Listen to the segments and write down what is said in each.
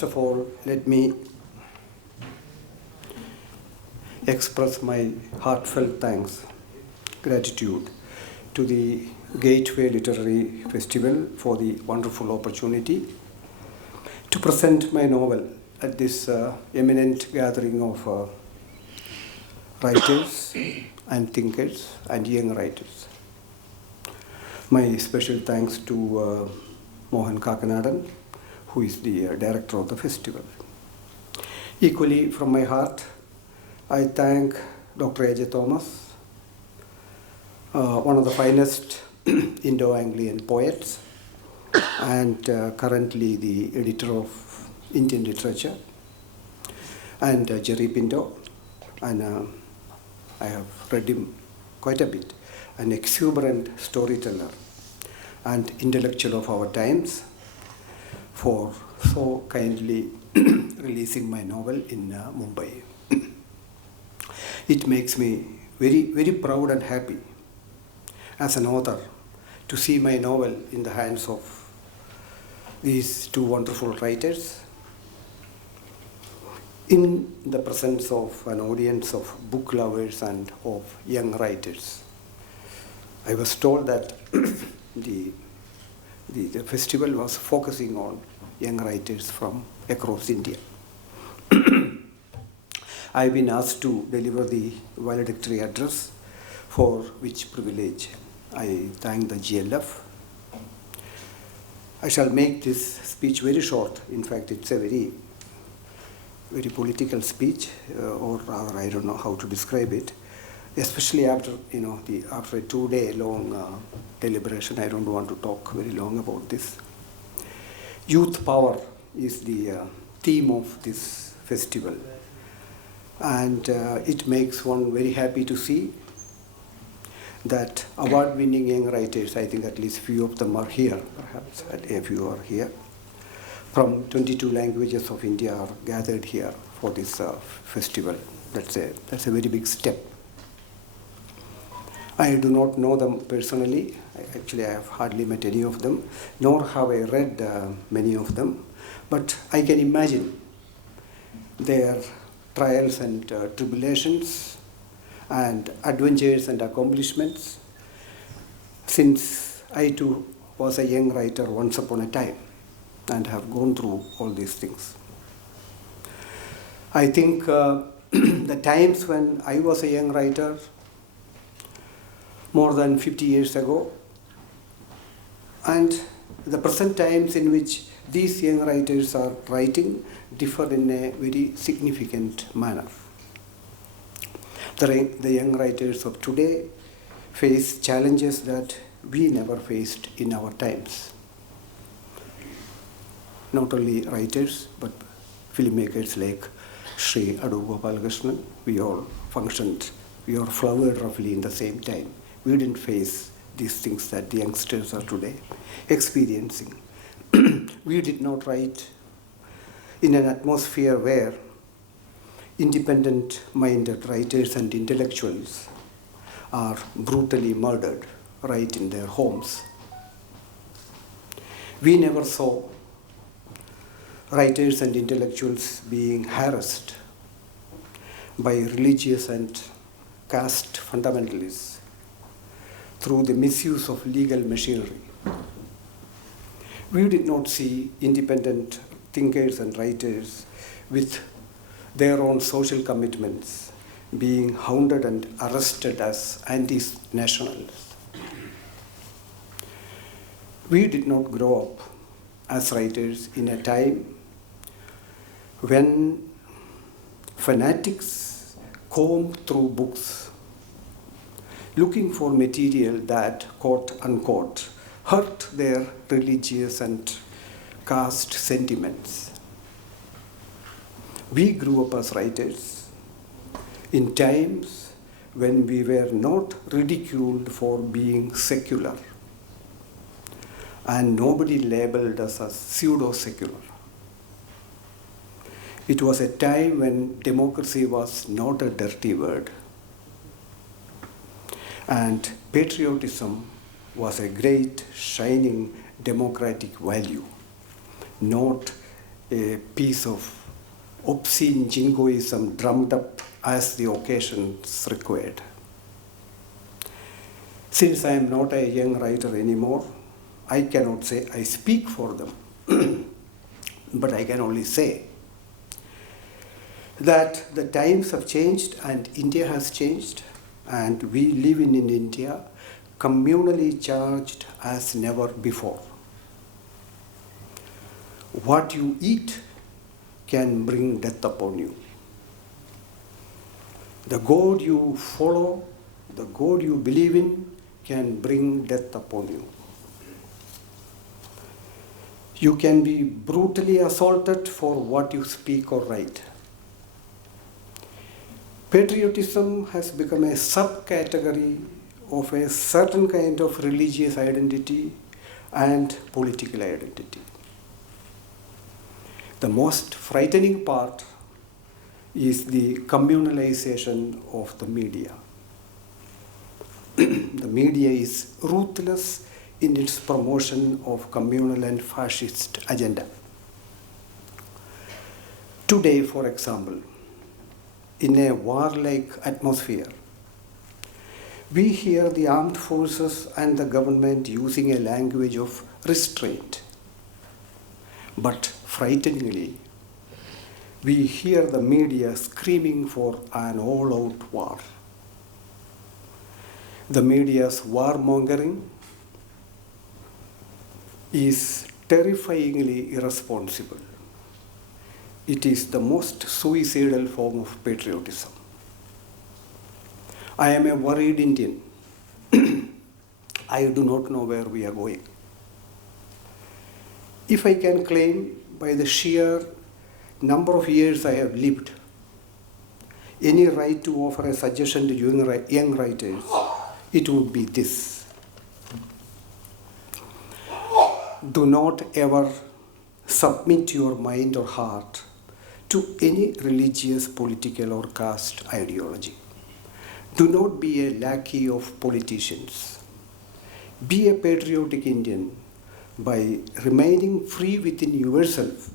First of all, let me express my heartfelt thanks, gratitude to the Gateway Literary Festival for the wonderful opportunity to present my novel at this eminent gathering of writers and thinkers and young writers. My special thanks to Mohan Kakanadan, who is the director of the festival. Equally, from my heart, I thank Dr. A.J. Thomas, one of the finest Indo-Anglian poets and currently the editor of Indian literature, and Jerry Pinto, and I have read him quite a bit, an exuberant storyteller and intellectual of our times, for so kindly releasing my novel in Mumbai. It makes me very, very proud and happy as an author to see my novel in the hands of these two wonderful writers in the presence of an audience of book lovers and of young writers. I was told that the festival was focusing on young writers from across India. I've been asked to deliver the valedictory address, for which privilege I thank the GLF. I shall make this speech very short. In fact, it's a very, very political speech, or rather, I don't know how to describe it. Especially after after a 2-day long deliberation, I don't want to talk very long about this. Youth power is the theme of this festival, and it makes one very happy to see that award-winning young writers, I think at least few of them are here, perhaps a few are here, from 22 languages of India are gathered here for this festival. That's a very big step. I do not know them personally. Actually, I have hardly met any of them, nor have I read many of them. But I can imagine their trials and tribulations and adventures and accomplishments, since I too was a young writer once upon a time and have gone through all these things. I think the times when I was a young writer, more than 50 years ago, and the present times in which these young writers are writing differ in a very significant manner. The young writers of today face challenges that we never faced in our times. Not only writers, but filmmakers like Sri Adu Gopalakrishnan, we all flowered roughly in the same time. We didn't face these things that the youngsters are today experiencing. We did not write in an atmosphere where independent-minded writers and intellectuals are brutally murdered right in their homes. We never saw writers and intellectuals being harassed by religious and caste fundamentalists through the misuse of legal machinery. We did not see independent thinkers and writers with their own social commitments being hounded and arrested as anti-nationalists. We did not grow up as writers in a time when fanatics combed through books looking for material that, quote unquote, hurt their religious and caste sentiments. We grew up as writers in times when we were not ridiculed for being secular, and nobody labeled us as pseudo-secular. It was a time when democracy was not a dirty word, and patriotism was a great, shining democratic value, not a piece of obscene jingoism drummed up as the occasions required. Since I am not a young writer anymore, I cannot say I speak for them, but I can only say that the times have changed and India has changed, and we live in India communally charged as never before. What you eat can bring death upon you. The God you follow, the God you believe in, can bring death upon you. You can be brutally assaulted for what you speak or write. Patriotism has become a subcategory of a certain kind of religious identity and political identity. The most frightening part is the communalization of the media. The media is ruthless in its promotion of communal and fascist agenda. Today, for example, in a warlike atmosphere, we hear the armed forces and the government using a language of restraint. But frighteningly, we hear the media screaming for an all-out war. The media's warmongering is terrifyingly irresponsible. It is the most suicidal form of patriotism. I am a worried Indian. I do not know where we are going. If I can claim by the sheer number of years I have lived, any right to offer a suggestion to young writers, it would be this. Do not ever submit your mind or heart to any religious, political, or caste ideology. Do not be a lackey of politicians. Be a patriotic Indian by remaining free within yourself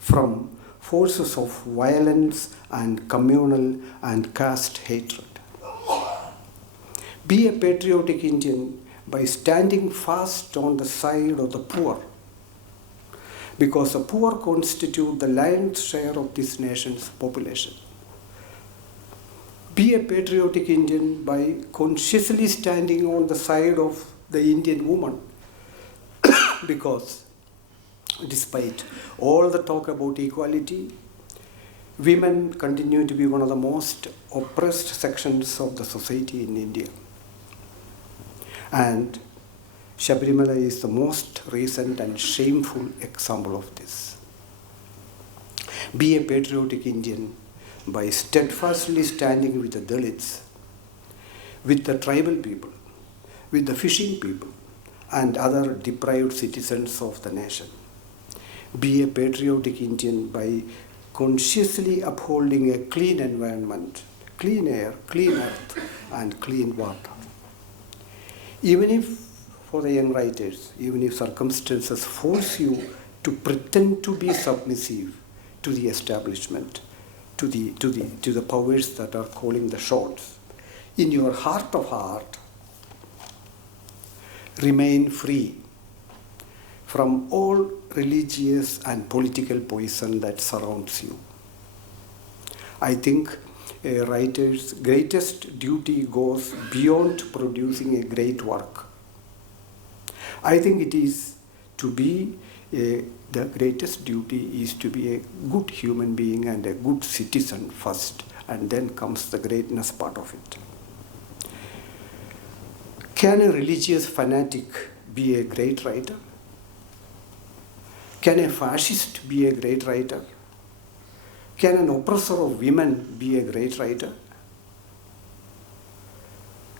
from forces of violence and communal and caste hatred. Be a patriotic Indian by standing fast on the side of the poor, because the poor constitute the lion's share of this nation's population. Be a patriotic Indian by consciously standing on the side of the Indian woman, because despite all the talk about equality, women continue to be one of the most oppressed sections of the society in India. And Shabarimala is the most recent and shameful example of this. Be a patriotic Indian by steadfastly standing with the Dalits, with the tribal people, with the fishing people, and other deprived citizens of the nation. Be a patriotic Indian by consciously upholding a clean environment, clean air, clean earth, and clean water. Even if, for the young writers, even if circumstances force you to pretend to be submissive to the establishment, to the powers that are calling the shots, in your heart of heart, remain free from all religious and political poison that surrounds you. I think a writer's greatest duty goes beyond producing a great work. I think it is to be the greatest duty is to be a good human being and a good citizen first, and then comes the greatness part of it. Can a religious fanatic be a great writer? Can a fascist be a great writer? Can an oppressor of women be a great writer?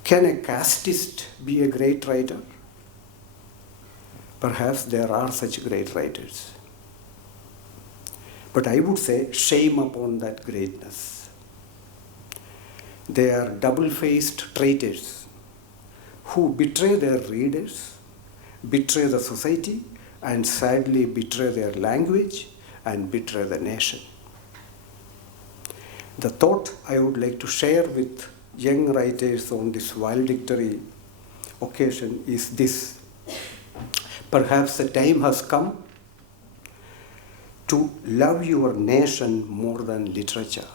Can a casteist be a great writer? Perhaps there are such great writers. But I would say shame upon that greatness. They are double-faced traitors who betray their readers, betray the society, and sadly betray their language, and betray the nation. The thought I would like to share with young writers on this valedictory occasion is this. Perhaps the time has come to love your nation more than literature.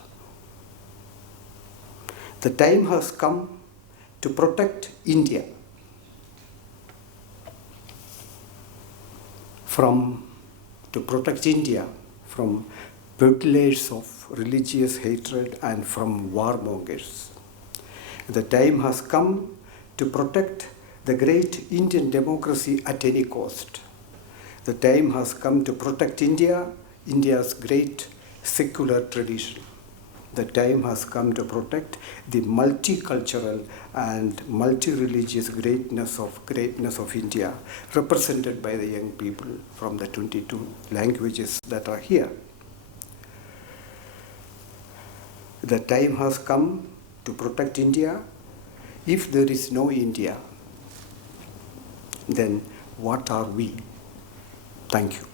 The time has come to protect India from peddlers of religious hatred and from warmongers. The time has come to protect the great Indian democracy at any cost. The time has come to protect India's great secular tradition. The time has come to protect the multicultural and multi-religious greatness of India, represented by the young people from the 22 languages that are here. The time has come to protect India. If there is no India, then what are we? Thank you.